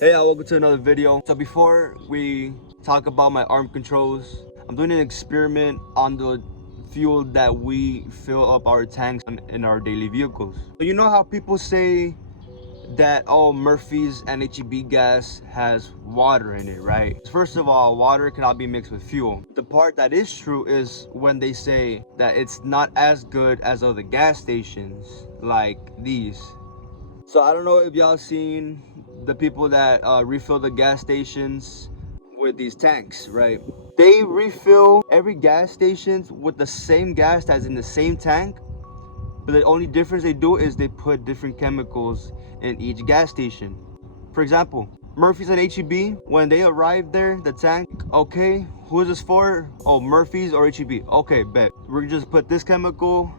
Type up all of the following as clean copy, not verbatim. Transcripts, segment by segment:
Hey, welcome to another video. So before we talk about my arm controls, I'm doing an experiment on the fuel that we fill up our tanks in our daily vehicles. So you know how people say that, oh, Murphy's and HEB gas has water in it, right? First of all, water cannot be mixed with fuel. The part that is true is when they say that it's not as good as other gas stations like these. So I don't know if y'all seen the people that refill the gas stations with these tanks, right? They refill every gas station with the same gas that's in the same tank, but the only difference they do is they put different chemicals in each gas station. For example, Murphy's and HEB, when they arrive there, the tank, okay, who is this for? Oh, Murphy's or HEB. Okay, bet. We're just put this chemical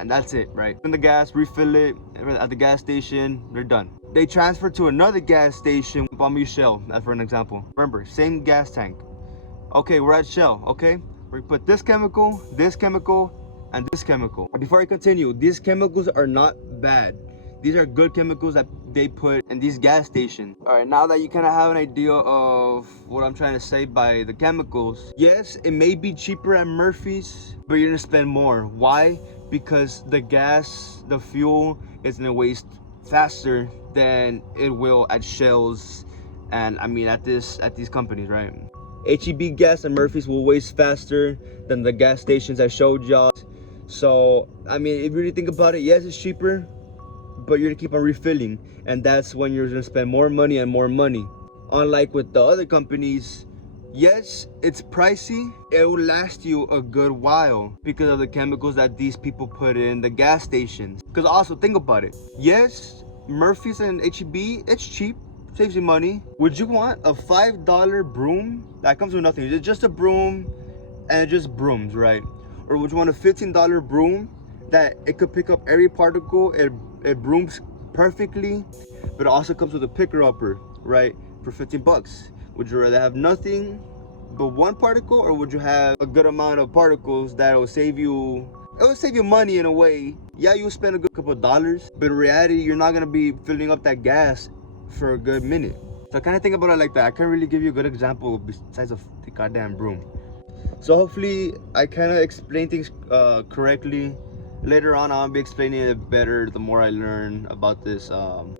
and that's it, right? In the gas, refill it at the gas station, they're done. They transfer to another gas station, Bomb Shell, that's for an example. Remember, same gas tank. Okay, we're at Shell, okay? We put this chemical, and this chemical. Before I continue, these chemicals are not bad. These are good chemicals that they put in these gas stations. All right, now that you kind of have an idea of what I'm trying to say by the chemicals, yes, it may be cheaper at Murphy's, but you're gonna spend more. Why? Because the gas, the fuel is gonna waste faster than it will at Shell's, and I mean at these companies, right? HEB gas and Murphy's will waste faster than the gas stations I showed y'all. So I mean, if you really think about it, yes, it's cheaper, but you're gonna keep on refilling, and that's when you're gonna spend more money and more money. Unlike with the other companies, yes, it's pricey. It will last you a good while because of the chemicals that these people put in the gas stations. Because also think about it. Yes, Murphy's and HEB, it's cheap, saves you money. Would you want a $5 broom that comes with nothing? It's just a broom and it just brooms, right? Or would you want a $15 broom that it could pick up every particle, it brooms perfectly, but it also comes with a picker upper, right? For 15 bucks. Would you rather have nothing but one particle, or would you have a good amount of particles that will save you, it will save you money in a way? Yeah, you'll spend a good couple of dollars, but in reality, you're not gonna be filling up that gas for a good minute. So I kind of think about it like that. I can't really give you a good example besides of the goddamn broom. So hopefully I kind of explain things correctly. Later on, I'll be explaining it better the more I learn about this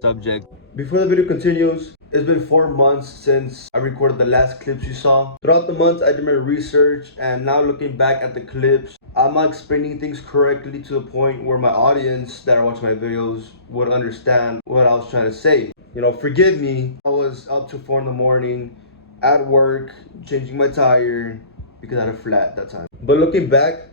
subject. Before the video continues, it's been 4 months since I recorded the last clips you saw. Throughout the months, I did my research, and now looking back at the clips, I'm not explaining things correctly to the point where my audience that are watching my videos would understand what I was trying to say. You know, forgive me. I was up to 4 in the morning at work, changing my tire because I had a flat that time. But looking back,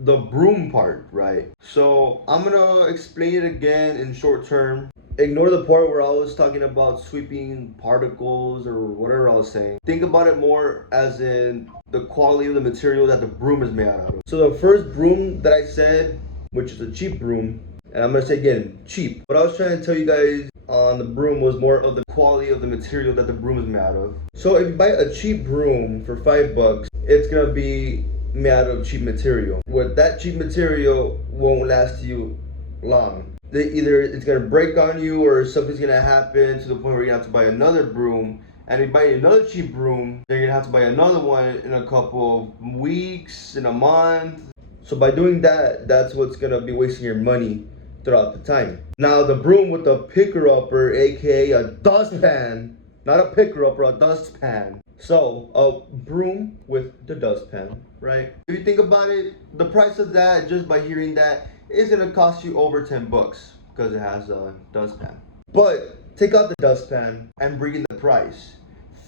the broom part, right? So I'm gonna explain it again in short term. Ignore the part where I was talking about sweeping particles or whatever I was saying. Think about it more as in the quality of the material that the broom is made out of. So the first broom that I said, which is a cheap broom, and I'm gonna say again, cheap. What I was trying to tell you guys on the broom was more of the quality of the material that the broom is made out of. So if you buy a cheap broom for $5, it's gonna be made out of cheap material. With that cheap material won't last you long. Either it's gonna break on you or something's gonna happen to the point where you're gonna have to buy another broom. And if you buy another cheap broom, then you're gonna have to buy another one in a couple of weeks, in a month. So by doing that, that's what's gonna be wasting your money throughout the time. Now the broom with the picker upper, aka a dustpan, not a picker upper, a dustpan. So a broom with the dustpan, right? If you think about it, the price of that, just by hearing that, is gonna cost you over 10 bucks because it has a dustpan. But take out the dustpan and bring in the price.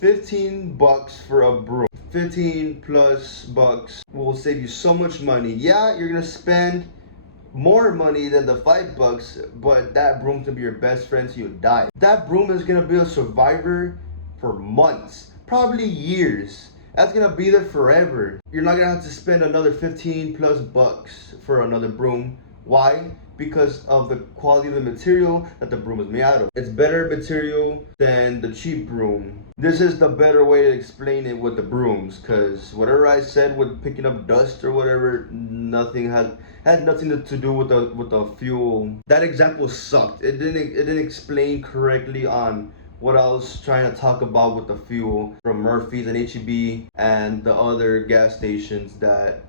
15 bucks for a broom. 15 plus bucks will save you so much money. Yeah, you're gonna spend more money than the $5, but that broom's gonna be your best friend till you die. That broom is gonna be a survivor for months, probably years. That's gonna be there forever. You're not gonna have to spend another 15 plus bucks for another broom. Why? Because of the quality of the material that the broom is made out of. It's better material than the cheap broom. This is the better way to explain it with the brooms, because whatever I said with picking up dust or whatever, nothing had nothing to do with the fuel. That example sucked. It didn't explain correctly on what I was trying to talk about with the fuel from Murphy's and HEB and the other gas stations that,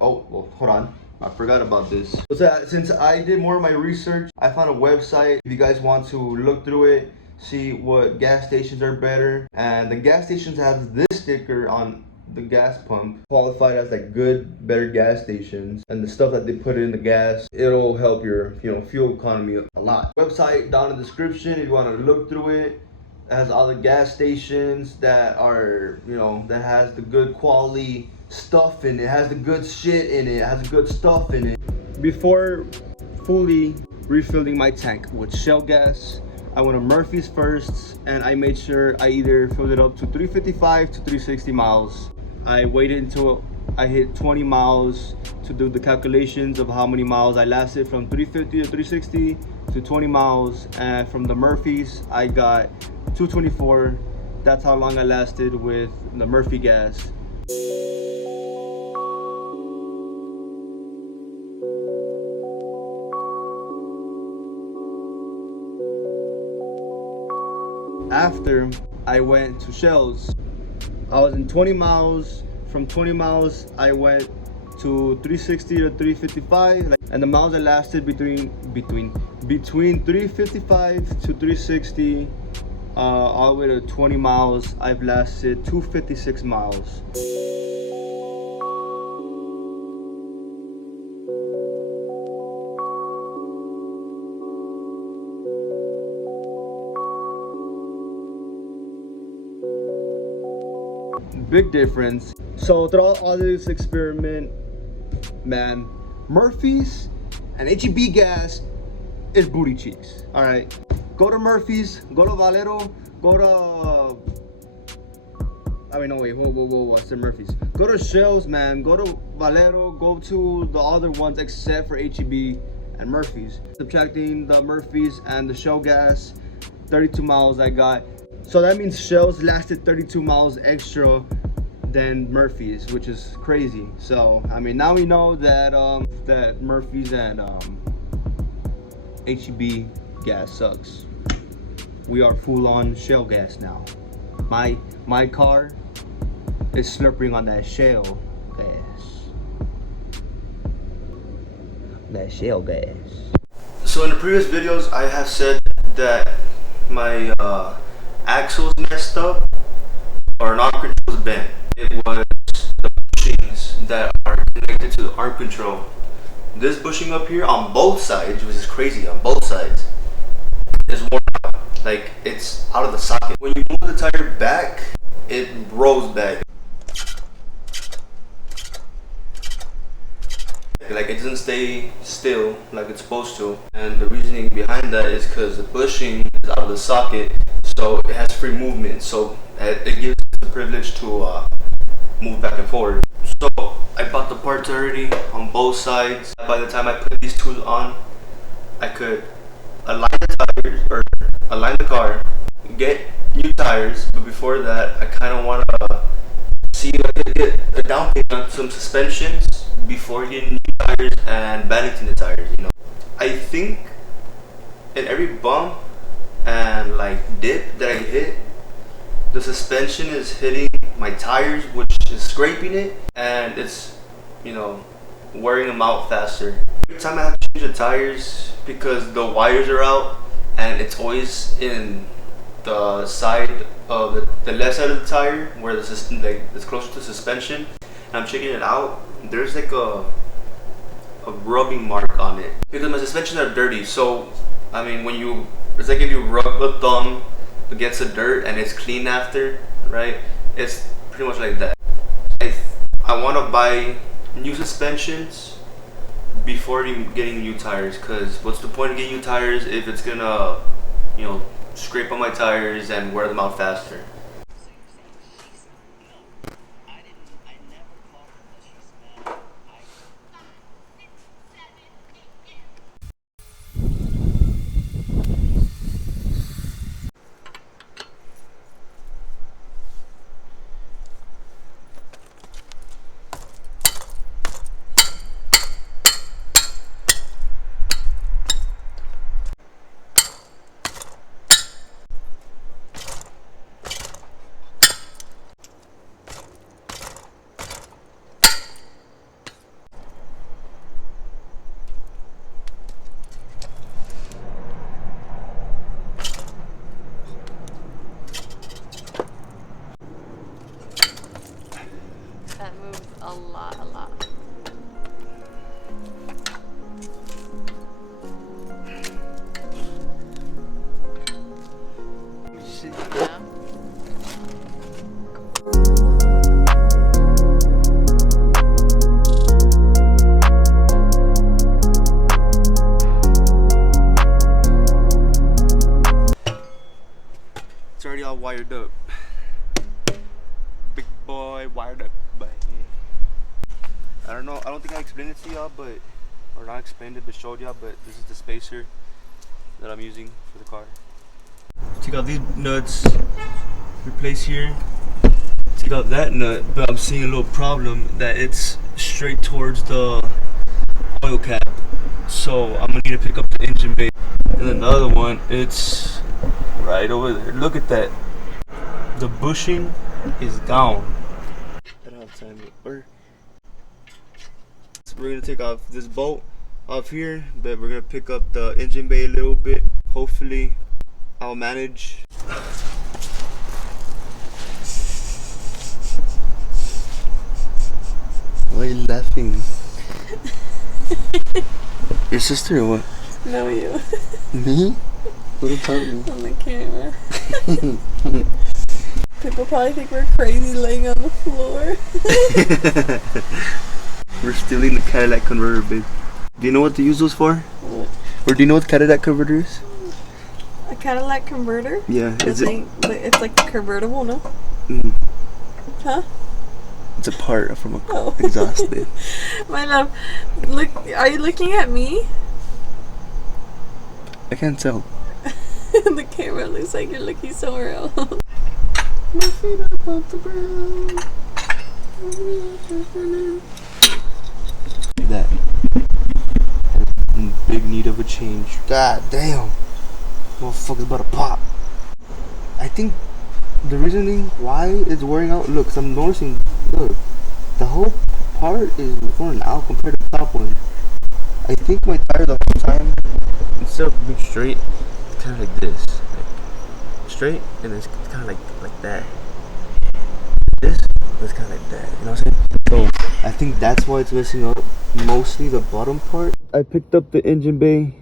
oh, well, hold on. I forgot about this. So since I did more of my research, I found a website. If you guys want to look through it, see what gas stations are better. And the gas stations have this sticker on the gas pump, qualified as like good, better gas stations, and the stuff that they put in the gas, it'll help your fuel economy a lot. Website down in the description if you want to look through it. It has all the gas stations that are, that has the good quality stuff in it, has the good shit in it, has the good stuff in it. Before fully refilling my tank with shell gas, I went to Murphy's first, and I made sure I either filled it up to 355 to 360 miles. I waited until I hit 20 miles to do the calculations of how many miles I lasted from 350 to 360 to 20 miles, and from the Murphy's I got 224. That's how long I lasted with the Murphy gas. After I went to Shells, I was in 20 miles. From 20 miles I went to 360 to 355, and the miles I lasted between 355 to 360, all the way to 20 miles I've lasted 256 miles. Big difference. So throughout all this experiment, man, Murphy's and HEB gas is booty cheeks. All right, go to Murphy's, go to Valero, go to what's the Murphy's? Go to Shells, man. Go to Valero. Go to the other ones except for HEB and Murphy's. Subtracting the Murphy's and the Shell gas, 32 miles I got. So that means Shells lasted 32 miles extra than Murphy's, which is crazy. So I mean, now we know that that Murphy's and HEB gas sucks. We are full on Shell gas now. My car is slurping on that Shell gas. That Shell gas. So in the previous videos, I have said that my axle's messed up, or arm control's bent. It was the bushings that are connected to the arm control. This bushing up here on both sides, which is crazy, on both sides, is worn out. Like, it's out of the socket. When you move the tire back, it rolls back. Like, it doesn't stay still like it's supposed to. And the reasoning behind that is because the bushing is out of the socket, so it has free movement. So it gives it the privilege to move back and forward. So I bought the parts already on both sides. By the time I put these tools on, I could align the tires, or align the car, get new tires. But before that, I kind of want to see if I could get a down payment on some suspensions before getting new tires and balancing the tires. I think in every bump and like dip that I hit, the suspension is hitting my tires, which is scraping it, and it's wearing them out faster. Every time I have to change the tires, because the wires are out and it's always in the side of the left side of the tire where the system, like, it's closer to suspension, and I'm checking it out, there's like a rubbing mark on it because my suspensions are dirty. So I mean, it's like if you rub a thumb against the dirt and it's clean after, right? It's pretty much like that. I want to buy new suspensions before getting new tires, because what's the point of getting new tires if it's gonna scrape on my tires and wear them out faster? shit. Yeah. It's already all wired up. Big boy wired up, but I don't know. I don't think I explained it to y'all, but or not explained it, but showed y'all. But this is the spacer that I'm using for the car. Take out these nuts. Replace here. Take out that nut, but I'm seeing a little problem that it's straight towards the oil cap. So I'm gonna need to pick up the engine bay. And then the other one, it's right over there. Look at that. The bushing is gone. I don't have time. So we're gonna take off this bolt off here, but we're gonna pick up the engine bay a little bit. Hopefully, I'll manage. Why are you laughing? Your sister or what? No, you. Me? What are you talking about? On the camera. People probably think we're crazy laying on the floor. We're stealing the Cadillac converter, babe. Do you know what to use those for? What? Or do you know what Cadillac converter is? A Cadillac converter? Yeah. It's like convertible, no? Mm, Huh? it's a part from a Oh. exhaust, babe. My love, look. Are you looking at me? I can't tell. The camera looks like you're looking somewhere else. My feet up off the ground. Like that. I'm in big need of a change. God damn. Motherfucker's about to pop. I think the reasoning why it's wearing out, look, 'cause I'm noticing, look, the whole part is worn out compared to the top one. I think my tire the whole time, instead of being straight, it's kind of like this. Like straight, and it's kind of like that. This, it's kind of like that. You know what I'm saying? So I think that's why it's messing up. Mostly the bottom part. I picked up the engine bay.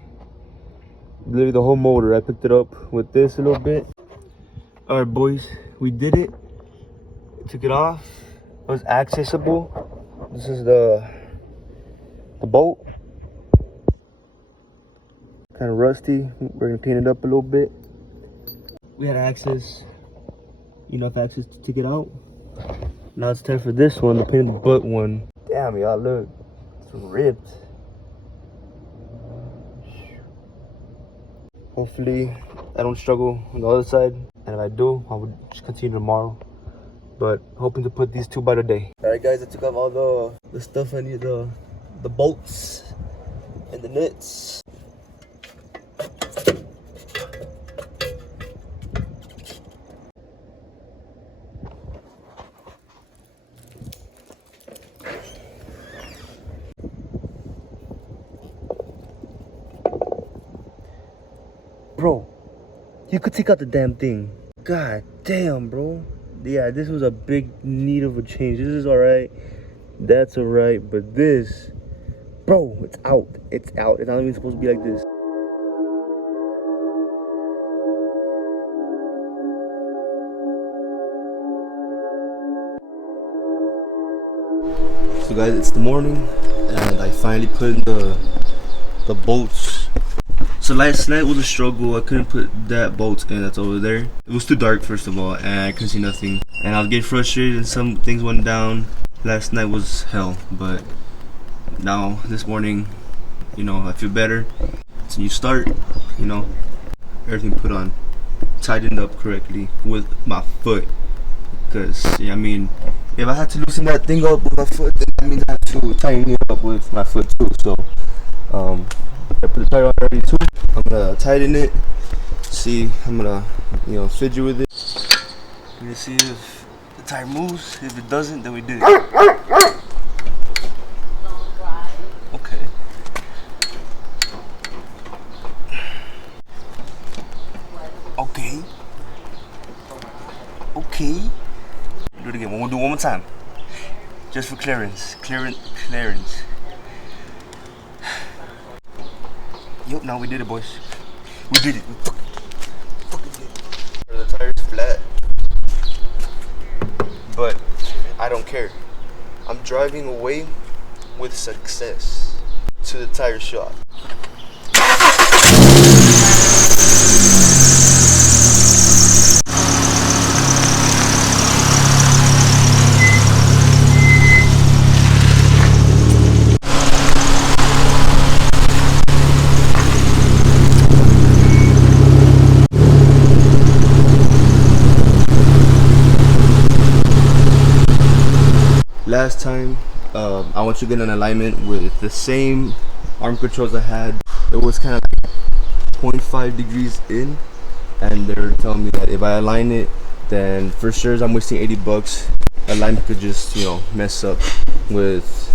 Literally the whole motor. I picked it up with this a little bit. Alright, boys, we did it. Took it off. It was accessible. This is the bolt. Kind of rusty. We're gonna clean it up a little bit. We had access, enough access to take it out. Now it's time for this one, the pain in the butt one. Damn, y'all, look, it's ripped. Hopefully, I don't struggle on the other side, and if I do, I would just continue tomorrow. But hoping to put these two by today. All right, guys, I took off all the stuff I need, the bolts and the nuts. Bro, you could take out the damn thing. God damn, bro. Yeah, this was a big need of a change. This is alright. That's alright. But this, bro, it's out. It's out. It's not even supposed to be like this. So guys, it's the morning and I finally put in the bolts. So last night was a struggle. I couldn't put that bolt in that's over there. It was too dark, first of all, and I couldn't see nothing. And I was getting frustrated and some things went down. Last night was hell, but now this morning, you know, I feel better. It's a new start, you know, everything put on, tightened up correctly with my foot. Because, yeah, I mean, if I had to loosen that thing up with my foot, then that means I have to tighten it up with my foot too. So, I put the tire on already too. I'm gonna tighten it. See, I'm gonna, you know, fidget with it. We're gonna see if the tire moves. If it doesn't, then we did it. Okay. Okay. Okay. Do it again. We'll do it one more time. Just for clearance. Clearance. Yup, now we did it, boys. We did it. We fucking did it. The tires care. I'm driving away with success to the tire shop. Last time, I want you to get in alignment with the same arm controls I had. It was kind of like 0.5 degrees in, and they're telling me that if I align it, then for sure I'm wasting $80. Alignment could just, you know, mess up with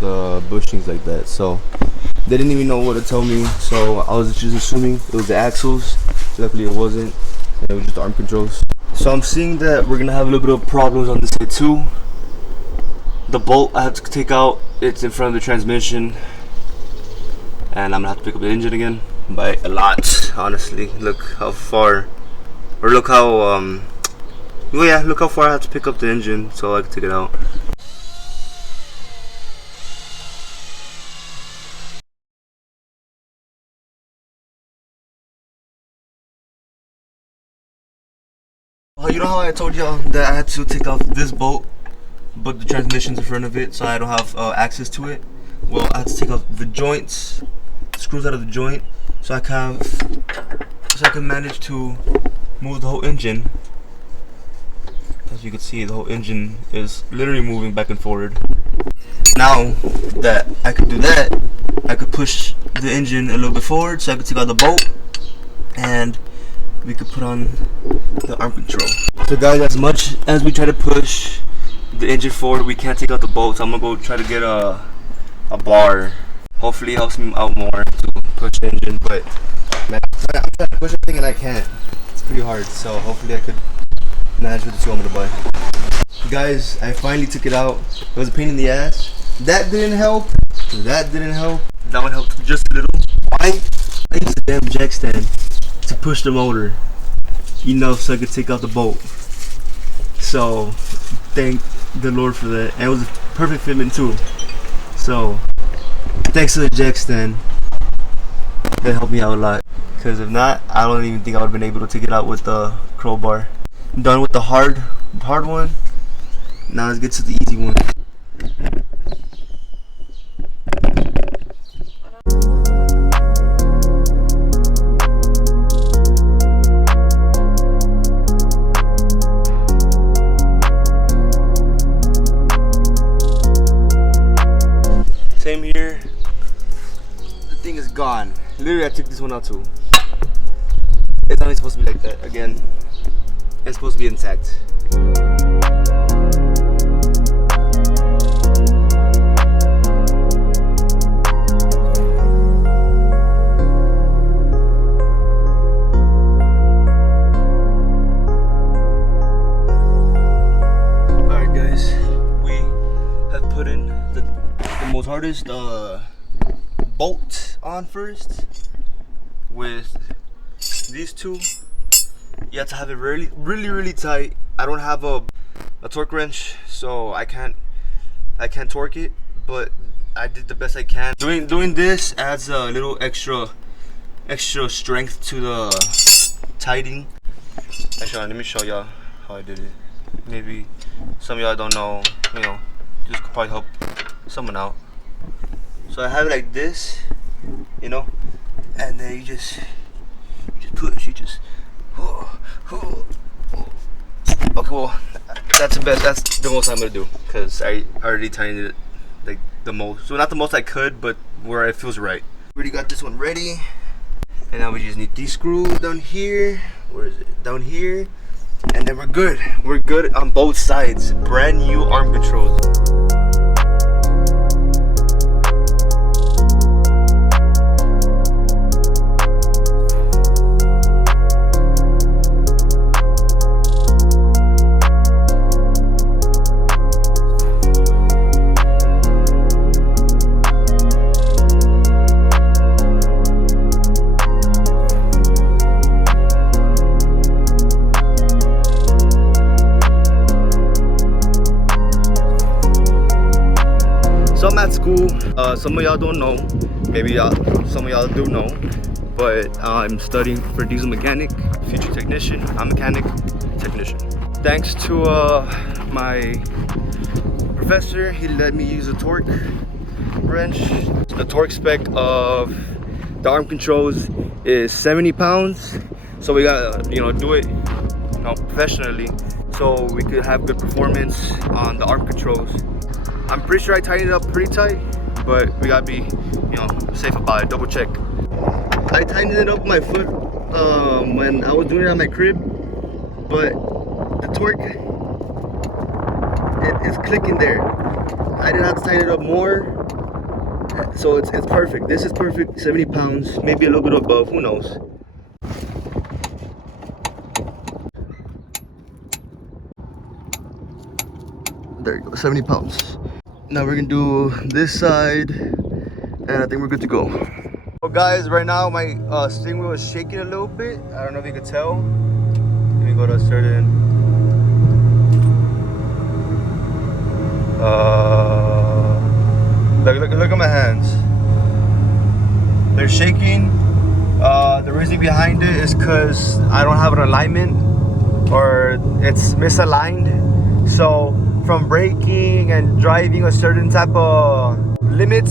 the bushings like that. So they didn't even know what to tell me. So I was just assuming it was the axles. Luckily it wasn't. It was just the arm controls. So I'm seeing that we're gonna have a little bit of problems on this side too. The bolt I have to take out, it's in front of the transmission, and I'm gonna have to pick up the engine again by a lot, honestly. Look how far, or look how well, yeah, look how far I have to pick up the engine so I can take it out. You know how I told y'all that I had to take off this bolt, but the transmission's in front of it, so I don't have access to it? Well, I had to take off the joints, screws out of the joint, so I can manage to move the whole engine. As you can see, the whole engine is literally moving back and forward. Now that I could do that, I could push the engine a little bit forward, so I could take out the bolt, and we could put on the arm control. So guys, as much as we try to push the engine forward, we can't take out the bolt, so I'm gonna go try to get a bar. Hopefully it helps me out more to push the engine, but man, I'm trying to push everything and I can't. It's pretty hard, so hopefully I could manage with the two I'm gonna buy. Guys, I finally took it out. It was a pain in the ass. That didn't help. That didn't help. That one helped just a little. I used a damn jack stand to push the motor enough so I could take out the bolt. So thank the Lord for that, and it was a perfect fitment too. So thanks to the jack stand, that helped me out a lot. Because if not, I don't even think I would have been able to take it out with the crowbar. I'm done with the hard one. Now let's get to the easy one. Same here. The thing is gone. Literally, I took this one out too. It's only supposed to be like that. Again, it's supposed to be intact. Alright guys, we have put in the most hardest bolt on first. With these two, you have to have it really tight. I don't have a torque wrench, so I can't torque it, but I did the best I can. Doing this adds a little extra strength to the tightening. Actually, let me show y'all how I did it. Maybe some of y'all don't know, you know, this could probably help someone out. So I have it like this, you know, and then you just push, okay, well, that's the most I'm gonna do, because I already tightened it like the most, so not the most I could, but where it feels right. Already got this one ready, and now we just need these screws down here. Where is it? Down here, and then we're good on both sides. Brand new arm controls. at school. Some of y'all don't know, maybe some of y'all do know, but I'm studying for diesel mechanic, future technician. I'm mechanic, technician. Thanks to my professor, he let me use a torque wrench. The torque spec of the arm controls is 70 pounds, so we gotta do it professionally so we could have good performance on the arm controls. I'm pretty sure I tightened it up pretty tight, but we gotta be safe about it. Double check. I tightened it up with my foot when I was doing it on my crib, but the torque, it's clicking there. I didn't have to tighten it up more, so it's perfect. This is perfect. 70 pounds, maybe a little bit above, who knows. There you go, 70 pounds. Now we're gonna do this side, and I think we're good to go. So guys, right now my steering wheel is shaking a little bit. I don't know if you could tell. Let me go to a certain look at my hands. They're shaking. The reason behind it is because I don't have an alignment, or it's misaligned. So from braking and driving a certain type of limit,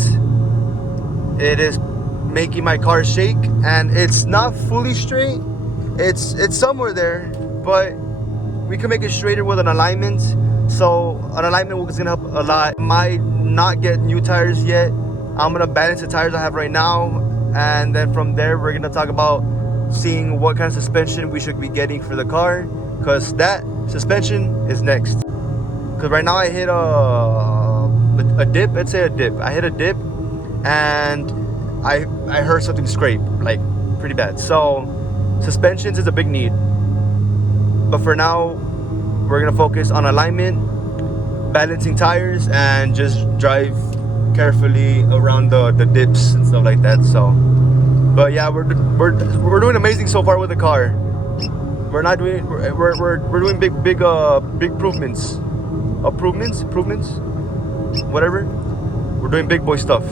it is making my car shake, and it's not fully straight. It's somewhere there, but we can make it straighter with an alignment. So an alignment is gonna help a lot. Might not get new tires yet. I'm gonna balance the tires I have right now, and then from there we're gonna talk about seeing what kind of suspension we should be getting for the car, because that suspension is next. Because right now I hit a dip. Let's say a dip. I hit a dip, and I heard something scrape, like pretty bad. So suspensions is a big need. But for now, we're gonna focus on alignment, balancing tires, and just drive carefully around the dips and stuff like that. So, but yeah, we're doing amazing so far with the car. We're doing big improvements, whatever. We're doing big boy stuff.